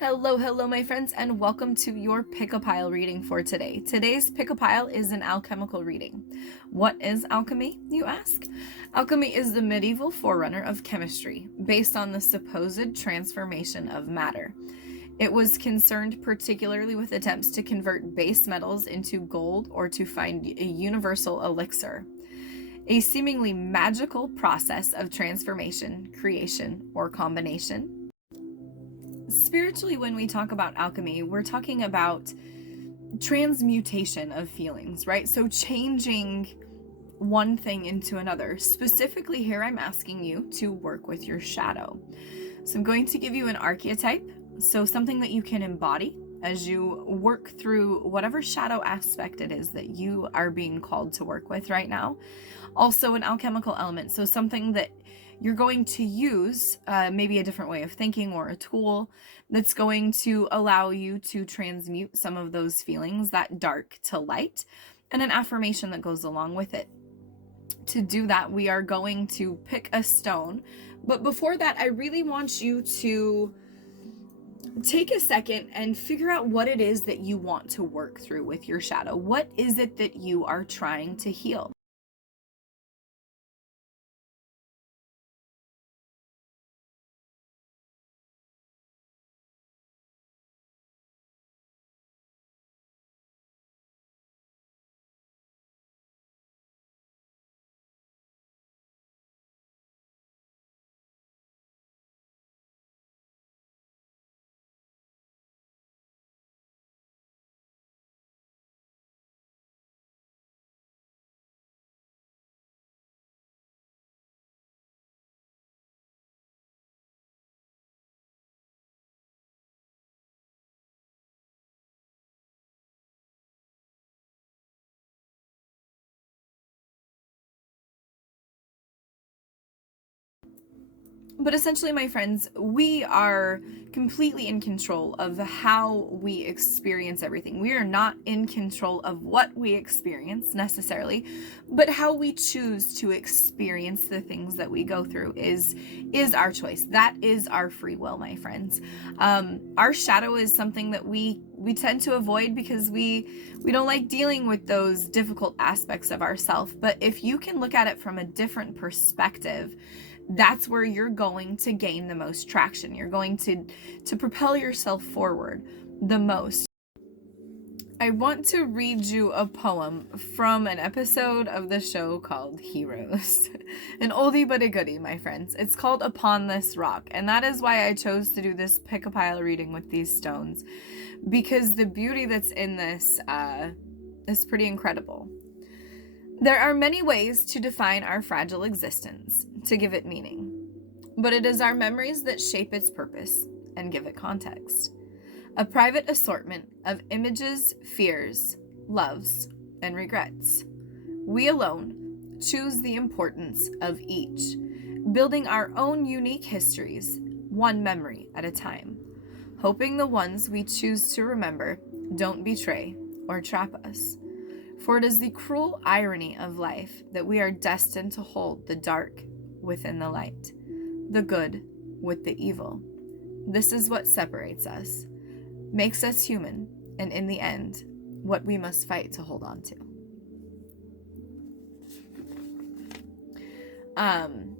Hello, my friends, and welcome to your pick-a-pile reading for today. Today's pick-a-pile is an alchemical reading. What is alchemy, you ask? Alchemy is the medieval forerunner of chemistry, based on the supposed transformation of matter. It was concerned particularly with attempts to convert base metals into gold or to find a universal elixir, a seemingly magical process of transformation, creation, or combination. Spiritually, when we talk about alchemy, we're talking about transmutation of feelings, right? So changing one thing into another. Specifically here, I'm asking you to work with your shadow. So I'm going to give you an archetype, so something that you can embody as you work through whatever shadow aspect it is that you are being called to work with right now. Also an alchemical element, so something that you're going to use, maybe a different way of thinking or a tool that's going to allow you to transmute some of those feelings, that dark to light, and an affirmation that goes along with it. To do that, we are going to pick a stone. But before that, I really want you to take a second and figure out what it is that you want to work through with your shadow. What is it that you are trying to heal? But essentially, my friends, we are completely in control of how we experience everything. We are not in control of what we experience necessarily, but how we choose to experience the things that we go through is our choice. That is our free will, my friends. Our shadow is something that we tend to avoid because we don't like dealing with those difficult aspects of ourselves. But if you can look at it from a different perspective, that's where you're going to gain the most traction. You're going to propel yourself forward the most. I want to read you a poem from an episode of the show called Heroes. An oldie but a goodie, my friends. It's called Upon This Rock, and that is why I chose to do this pick-a-pile reading with these stones, because the beauty that's in this is pretty incredible. There are many ways to define our fragile existence, to give it meaning, but it is our memories that shape its purpose and give it context. A private assortment of images, fears, loves, and regrets. We alone choose the importance of each, building our own unique histories, one memory at a time, hoping the ones we choose to remember don't betray or trap us. For it is the cruel irony of life that we are destined to hold the dark within the light, the good with the evil. This is what separates us, makes us human, and in the end, what we must fight to hold on to. I'm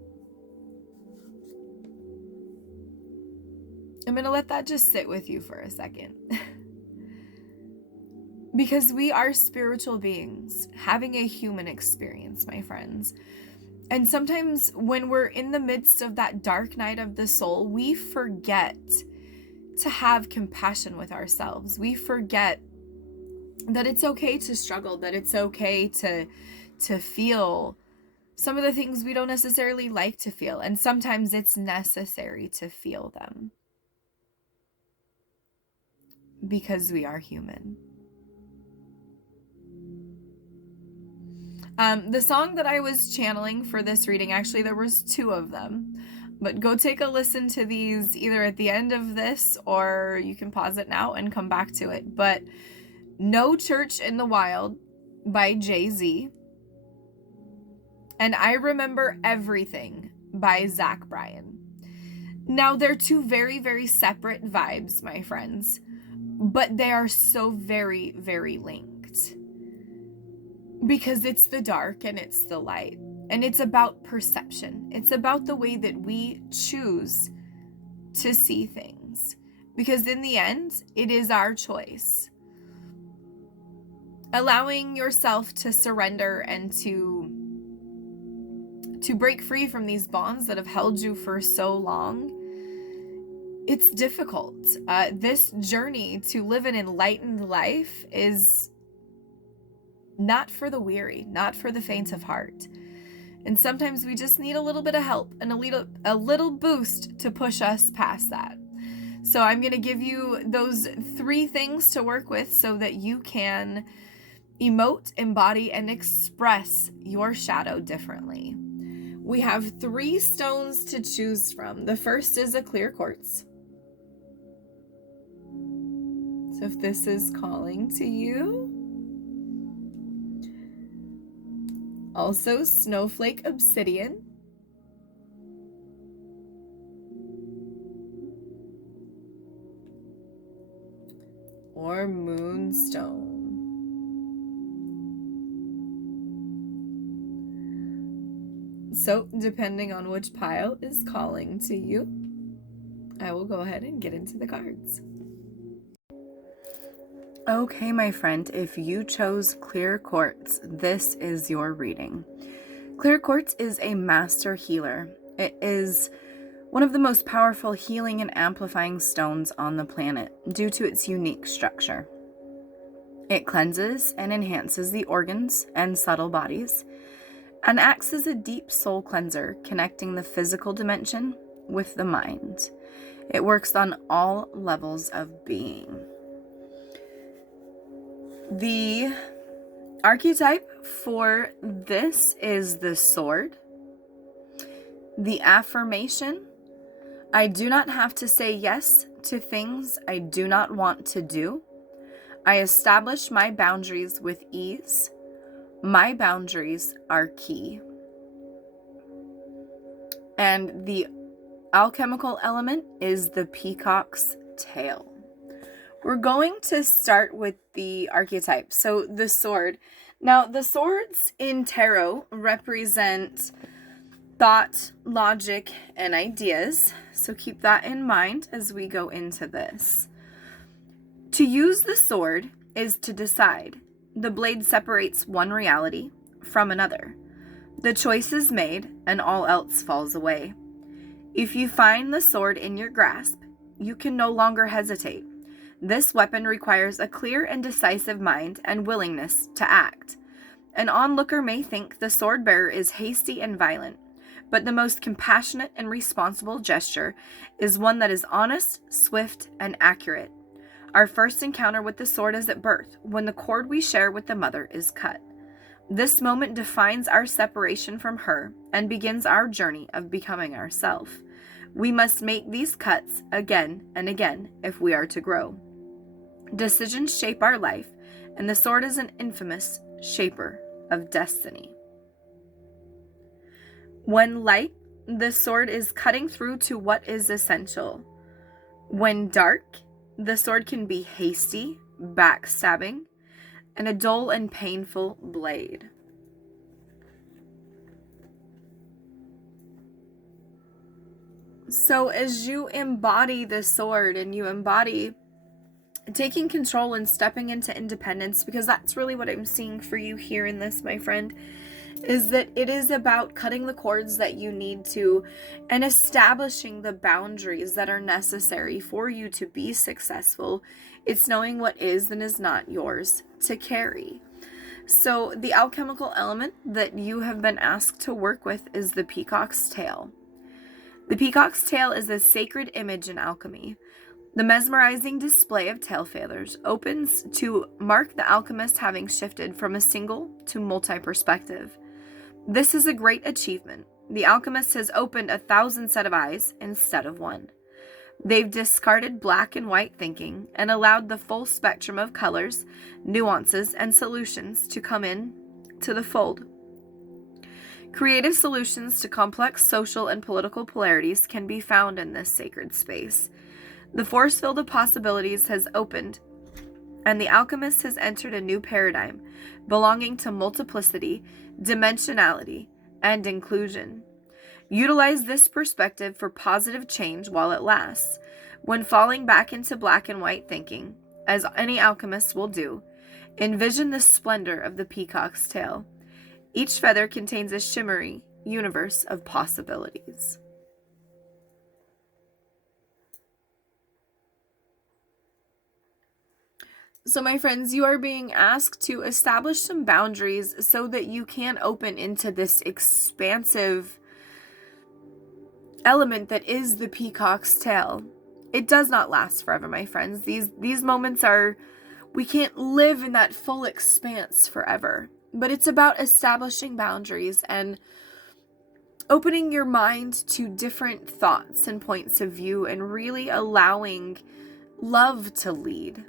going to let that just sit with you for a second. Because we are spiritual beings having a human experience, my friends. And sometimes when we're in the midst of that dark night of the soul, we forget to have compassion with ourselves. We forget that it's okay to struggle, that it's okay to feel some of the things we don't necessarily like to feel. And sometimes it's necessary to feel them because we are human. The song that I was channeling for this reading, actually there was two of them, but go take a listen to these either at the end of this or you can pause it now and come back to it. But No Church in the Wild by Jay-Z and I Remember Everything by Zach Bryan. Now, they're two very, very separate vibes, my friends, but they are so very, very linked, because it's the dark and it's the light, and it's about perception. It's about the way that we choose to see things, because in the end, it is our choice. Allowing yourself to surrender and to break free from these bonds that have held you for so long, it's difficult. This journey to live an enlightened life is not for the weary, not for the faint of heart. And sometimes we just need a little bit of help and a little boost to push us past that. So I'm going to give you those 3 things to work with so that you can emote, embody, and express your shadow differently. We have 3 stones to choose from. The first is a clear quartz. So if this is calling to you. Also, Snowflake Obsidian. Or Moonstone. So, depending on which pile is calling to you, I will go ahead and get into the cards. Okay, my friend, if you chose clear quartz, this is your reading. Clear quartz is a master healer. It is one of the most powerful healing and amplifying stones on the planet due to its unique structure. It cleanses and enhances the organs and subtle bodies, and acts as a deep soul cleanser, connecting the physical dimension with the mind. It works on all levels of being. The archetype for this is the sword. The affirmation: I do not have to say yes to things I do not want to do. I establish my boundaries with ease. My boundaries are key. And the alchemical element is the peacock's tail. We're going to start with the archetype. So the sword. Now, the swords in tarot represent thought, logic, and ideas. So keep that in mind as we go into this. To use the sword is to decide. The blade separates one reality from another. The choice is made and all else falls away. If you find the sword in your grasp, you can no longer hesitate. This weapon requires a clear and decisive mind and willingness to act. An onlooker may think the sword bearer is hasty and violent, but the most compassionate and responsible gesture is one that is honest, swift, and accurate. Our first encounter with the sword is at birth, when the cord we share with the mother is cut. This moment defines our separation from her and begins our journey of becoming ourselves. We must make these cuts again and again if we are to grow. Decisions shape our life, and the sword is an infamous shaper of destiny. When light, the sword is cutting through to what is essential. When dark, the sword can be hasty, backstabbing, and a dull and painful blade. So as you embody the sword and you embody taking control and stepping into independence, because that's really what I'm seeing for you here in this, my friend, is that it is about cutting the cords that you need to and establishing the boundaries that are necessary for you to be successful. It's knowing what is and is not yours to carry. So the alchemical element that you have been asked to work with is the peacock's tail. The peacock's tail is a sacred image in alchemy. The mesmerizing display of tail feathers opens to mark the alchemist having shifted from a single to multi-perspective. This is a great achievement. The alchemist has opened 1,000 set of eyes instead of one. They've discarded black and white thinking and allowed the full spectrum of colors, nuances, and solutions to come in to the fold. Creative solutions to complex social and political polarities can be found in this sacred space. The force field of possibilities has opened, and the alchemist has entered a new paradigm belonging to multiplicity, dimensionality, and inclusion. Utilize this perspective for positive change while it lasts. When falling back into black and white thinking, as any alchemist will do, envision the splendor of the peacock's tail. Each feather contains a shimmery universe of possibilities. So, my friends, you are being asked to establish some boundaries so that you can open into this expansive element that is the peacock's tail. It does not last forever, my friends. These moments we can't live in that full expanse forever. But it's about establishing boundaries and opening your mind to different thoughts and points of view and really allowing love to lead.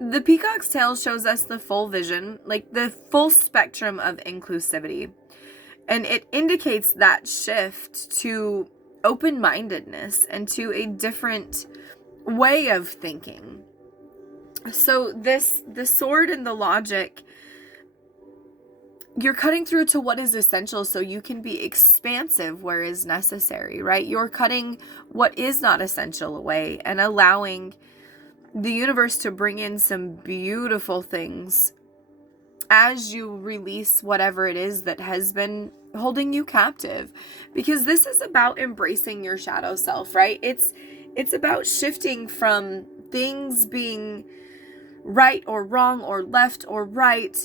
The peacock's tail shows us the full vision, like the full spectrum of inclusivity. And it indicates that shift to open-mindedness and to a different way of thinking. So the sword and the logic, you're cutting through to what is essential so you can be expansive where is necessary, right? You're cutting what is not essential away and allowing the universe to bring in some beautiful things as you release whatever it is that has been holding you captive. Because this is about embracing your shadow self, right? It's about shifting from things being right or wrong or left or right.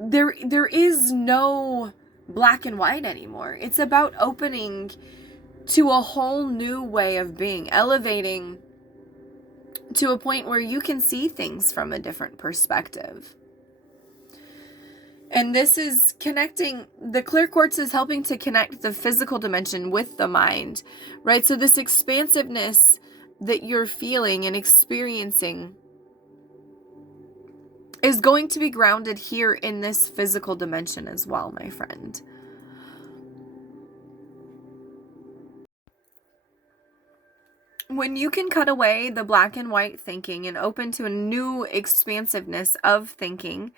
There is no black and white anymore. It's about opening to a whole new way of being, elevating to a point where you can see things from a different perspective. And this is connecting, the clear quartz is helping to connect the physical dimension with the mind, right? So this expansiveness that you're feeling and experiencing is going to be grounded here in this physical dimension as well, my friend. When you can cut away the black and white thinking and open to a new expansiveness of thinking,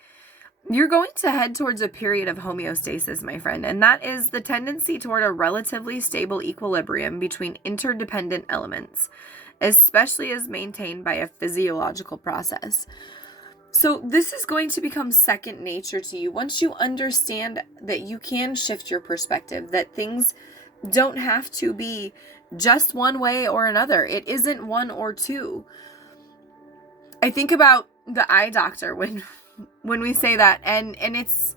you're going to head towards a period of homeostasis, my friend. And that is the tendency toward a relatively stable equilibrium between interdependent elements, especially as maintained by a physiological process. So this is going to become second nature to you once you understand that you can shift your perspective, that things don't have to be just one way or another. It isn't one or two. I think about the eye doctor when we say that, and it's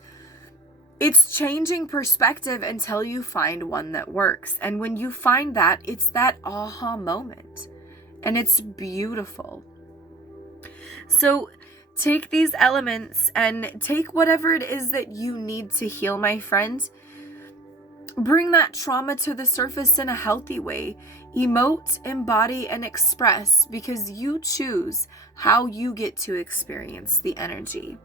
changing perspective until you find one that works. And when you find that, it's that aha moment, and it's beautiful. So take these elements and take whatever it is that you need to heal, my friend. Bring that trauma to the surface in a healthy way. Emote, embody, and express, because you choose how you get to experience the energy.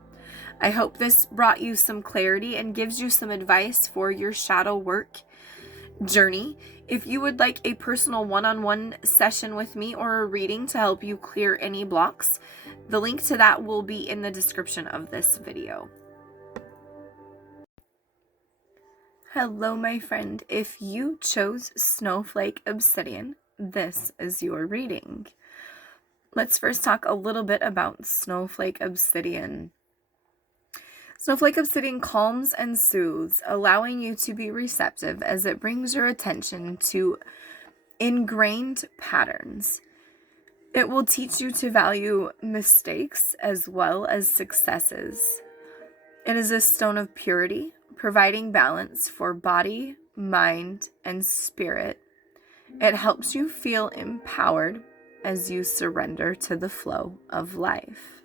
I hope this brought you some clarity and gives you some advice for your shadow work journey. If you would like a personal one-on-one session with me or a reading to help you clear any blocks, the link to that will be in the description of this video. Hello, my friend. If you chose Snowflake Obsidian, this is your reading. Let's first talk a little bit about Snowflake Obsidian. Snowflake Obsidian calms and soothes, allowing you to be receptive as it brings your attention to ingrained patterns. It will teach you to value mistakes as well as successes. It is a stone of purity, providing balance for body, mind, and spirit. It helps you feel empowered as you surrender to the flow of life.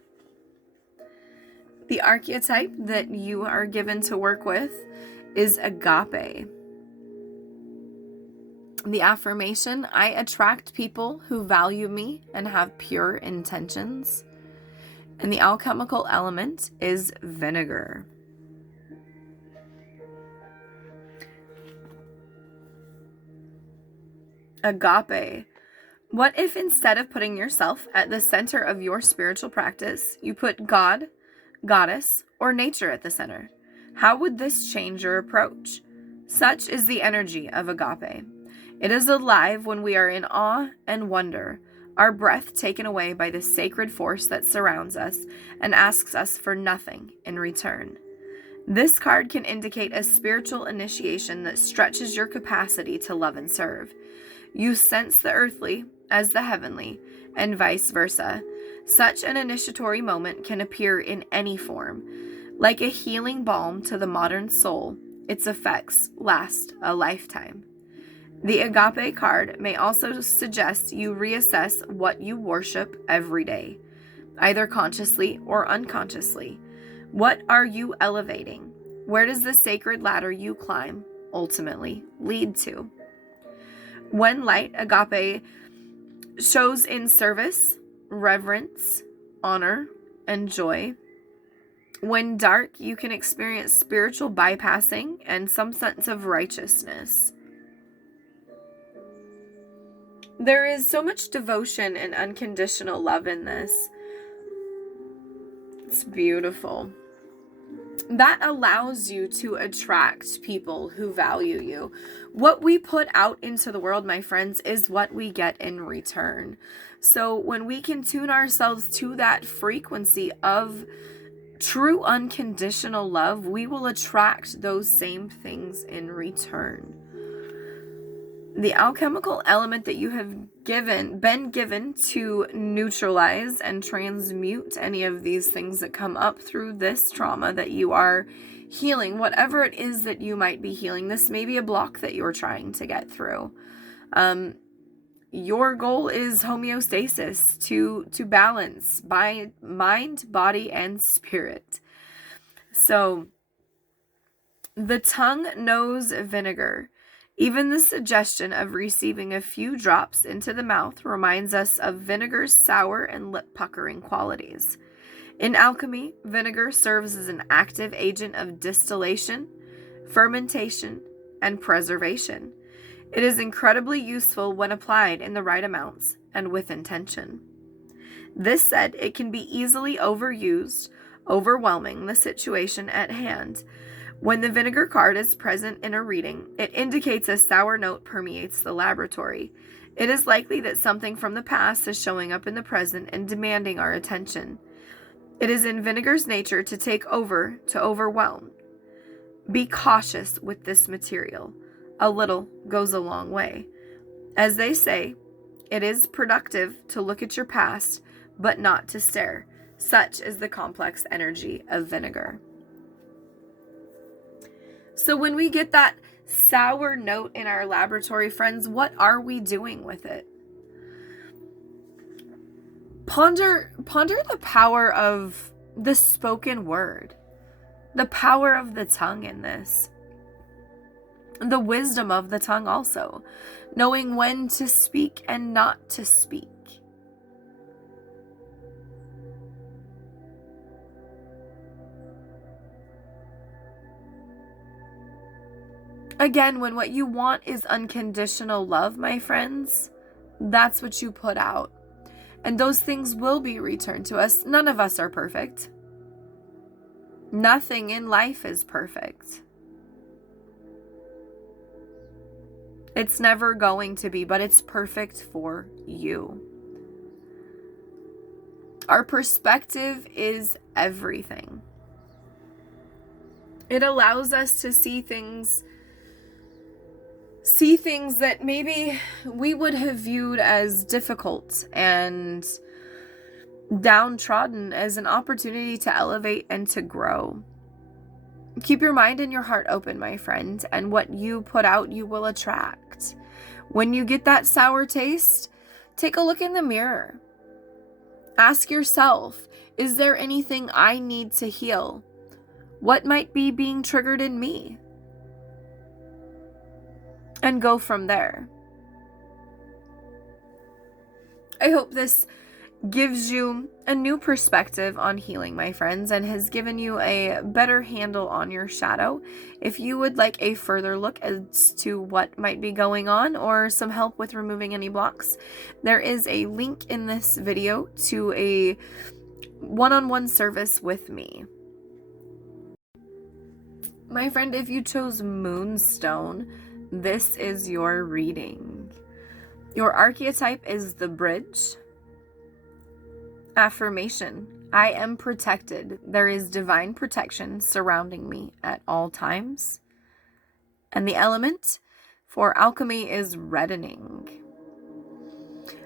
The archetype that you are given to work with is agape. The affirmation, I attract people who value me and have pure intentions. And the alchemical element is vinegar. Agape. What if instead of putting yourself at the center of your spiritual practice, you put God, goddess, or nature at the center? How would this change your approach? Such is the energy of agape. It is alive when we are in awe and wonder, our breath taken away by the sacred force that surrounds us and asks us for nothing in return. This card can indicate a spiritual initiation that stretches your capacity to love and serve. You sense the earthly as the heavenly, and vice versa. Such an initiatory moment can appear in any form. Like a healing balm to the modern soul, its effects last a lifetime. The agape card may also suggest you reassess what you worship every day, either consciously or unconsciously. What are you elevating? Where does the sacred ladder you climb ultimately lead to? When light, agape shows in service, reverence, honor, and joy. When dark, you can experience spiritual bypassing and some sense of righteousness. There is so much devotion and unconditional love in this. It's beautiful. That allows you to attract people who value you. What we put out into the world, my friends, is what we get in return. So when we can tune ourselves to that frequency of true unconditional love, we will attract those same things in return. The alchemical element that you have been given to neutralize and transmute any of these things that come up through this trauma that you are healing, whatever it is that you might be healing. This may be a block that you're trying to get through. Your goal is homeostasis, to balance by mind, body, and spirit. So the tongue knows vinegar. Even the suggestion of receiving a few drops into the mouth reminds us of vinegar's sour and lip-puckering qualities. In alchemy, vinegar serves as an active agent of distillation, fermentation, and preservation. It is incredibly useful when applied in the right amounts and with intention. This said, it can be easily overused, overwhelming the situation at hand. When the vinegar card is present in a reading, it indicates a sour note permeates the laboratory. It is likely that something from the past is showing up in the present and demanding our attention. It is in vinegar's nature to take over, to overwhelm. Be cautious with this material. A little goes a long way. As they say, it is productive to look at your past, but not to stare. Such is the complex energy of vinegar. So when we get that sour note in our laboratory, friends, what are we doing with it? Ponder the power of the spoken word, the power of the tongue in this, the wisdom of the tongue also, knowing when to speak and not to speak. Again, when what you want is unconditional love, my friends, that's what you put out. And those things will be returned to us. None of us are perfect. Nothing in life is perfect. It's never going to be, but it's perfect for you. Our perspective is everything. It allows us to see things that maybe we would have viewed as difficult and downtrodden as an opportunity to elevate and to grow. Keep your mind and your heart open, my friend, and what you put out, you will attract. When you get that sour taste, take a look in the mirror. Ask yourself, is there anything I need to heal? What might be being triggered in me? And go from there. I hope this gives you a new perspective on healing, my friends, and has given you a better handle on your shadow. If you would like a further look as to what might be going on or some help with removing any blocks, there is a link in this video to a one-on-one service with me. My friend, if you chose Moonstone, this is your reading. Your archetype is the bridge. Affirmation: I am protected. There is divine protection surrounding me at all times. And the element for alchemy is reddening.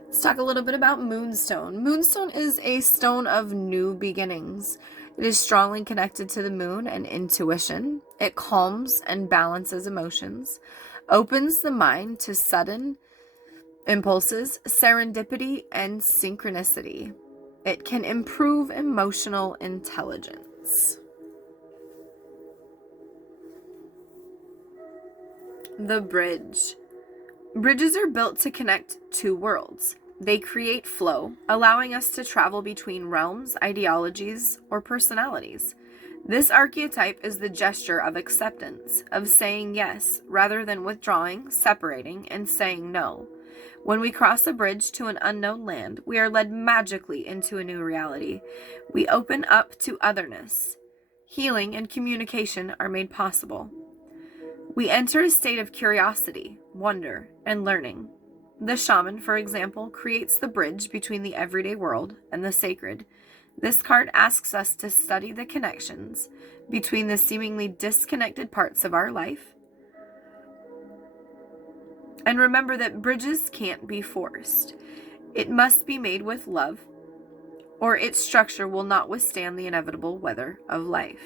Let's talk a little bit about Moonstone. Moonstone is a stone of new beginnings. It is strongly connected to the moon and intuition. It calms and balances emotions, opens the mind to sudden impulses, serendipity, and synchronicity. It can improve emotional intelligence. The bridge. Bridges are built to connect two worlds. They create flow, allowing us to travel between realms, ideologies, or personalities. This archetype is the gesture of acceptance, of saying yes, rather than withdrawing, separating, and saying no. When we cross a bridge to an unknown land, we are led magically into a new reality. We open up to otherness. Healing and communication are made possible. We enter a state of curiosity, wonder, and learning. The shaman, for example, creates the bridge between the everyday world and the sacred. This card asks us to study the connections between the seemingly disconnected parts of our life. And remember that bridges can't be forced. It must be made with love, or its structure will not withstand the inevitable weather of life.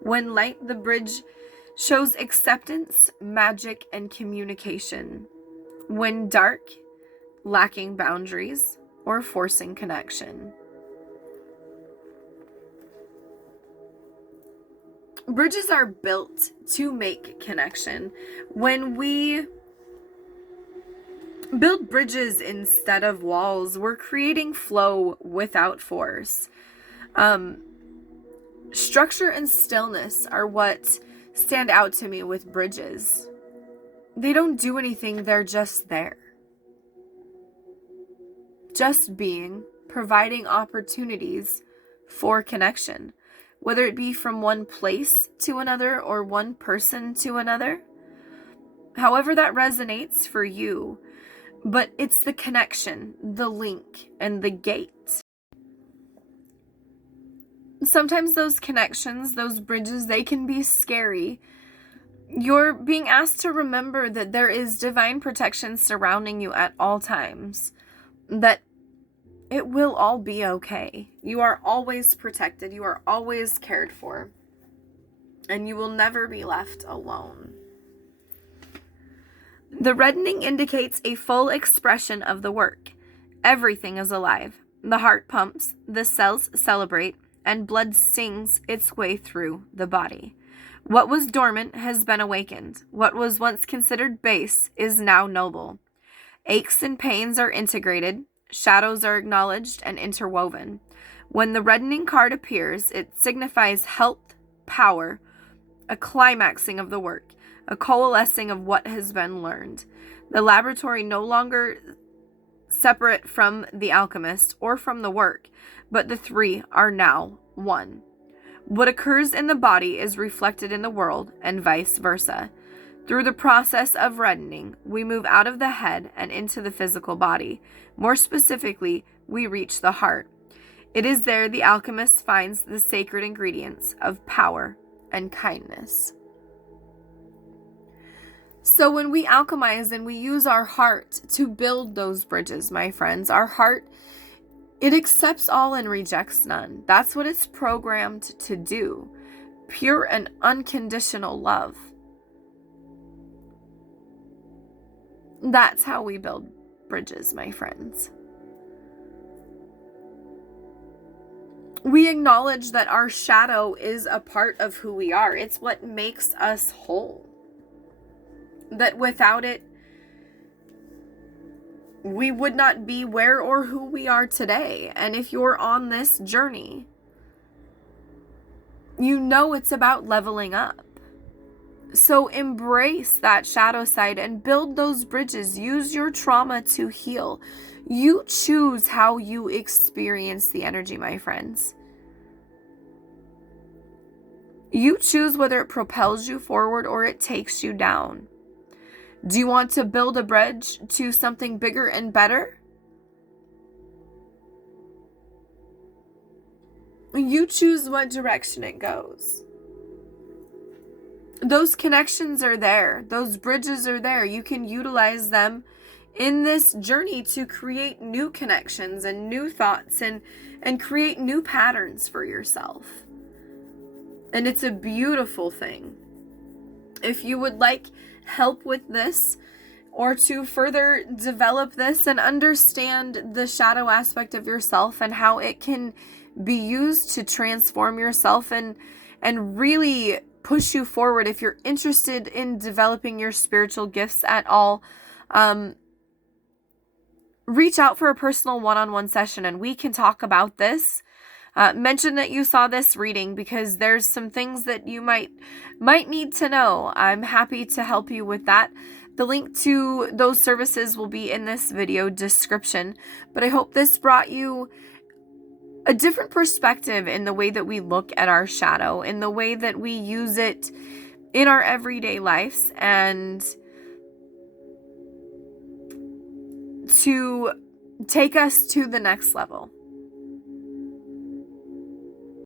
When light, the bridge shows acceptance, magic, and communication. When dark, lacking boundaries or forcing connection. Bridges are built to make connection. When we build bridges instead of walls, we're creating flow without force. Structure and stillness are what stand out to me with bridges. They don't do anything, they're just there. Just being, providing opportunities for connection. Whether it be from one place to another or one person to another. However that resonates for you. But it's the connection, the link, and the gate. Sometimes those connections, those bridges, they can be scary. You're being asked to remember that there is divine protection surrounding you at all times. That it will all be okay. You are always protected. You are always cared for. And you will never be left alone. The reddening indicates a full expression of the work. Everything is alive. The heart pumps, the cells celebrate, and blood sings its way through the body. What was dormant has been awakened. What was once considered base is now noble. Aches and pains are integrated. Shadows are acknowledged and interwoven. When the reddening card appears, it signifies health, power, a climaxing of the work, a coalescing of what has been learned. The laboratory no longer separate from the alchemist or from the work, but the three are now one. What occurs in the body is reflected in the world, and vice versa. Through the process of reddening, we move out of the head and into the physical body. More specifically, we reach the heart. It is there the alchemist finds the sacred ingredients of power and kindness. So when we alchemize and we use our heart to build those bridges, my friends, our heart, it accepts all and rejects none. That's what it's programmed to do. Pure and unconditional love. That's how we build bridges, my friends. We acknowledge that our shadow is a part of who we are. It's what makes us whole. That without it, we would not be where or who we are today. And if you're on this journey, you know it's about leveling up. So embrace that shadow side and build those bridges. Use your trauma to heal. You choose how you experience the energy, my friends. You choose whether it propels you forward or it takes you down. Do you want to build a bridge to something bigger and better? You choose what direction it goes. Those connections are there. Those bridges are there. You can utilize them in this journey to create new connections and new thoughts and create new patterns for yourself. And it's a beautiful thing. If you would like help with this, or to further develop this and understand the shadow aspect of yourself and how it can be used to transform yourself and really push you forward, if you're interested in developing your spiritual gifts at all, reach out for a personal one-on-one session and we can talk about this. Mention that you saw this reading because there's some things that you might need to know. I'm happy to help you with that. The link to those services will be in this video description, but I hope this brought you a different perspective in the way that we look at our shadow, in the way that we use it in our everyday lives, and to take us to the next level.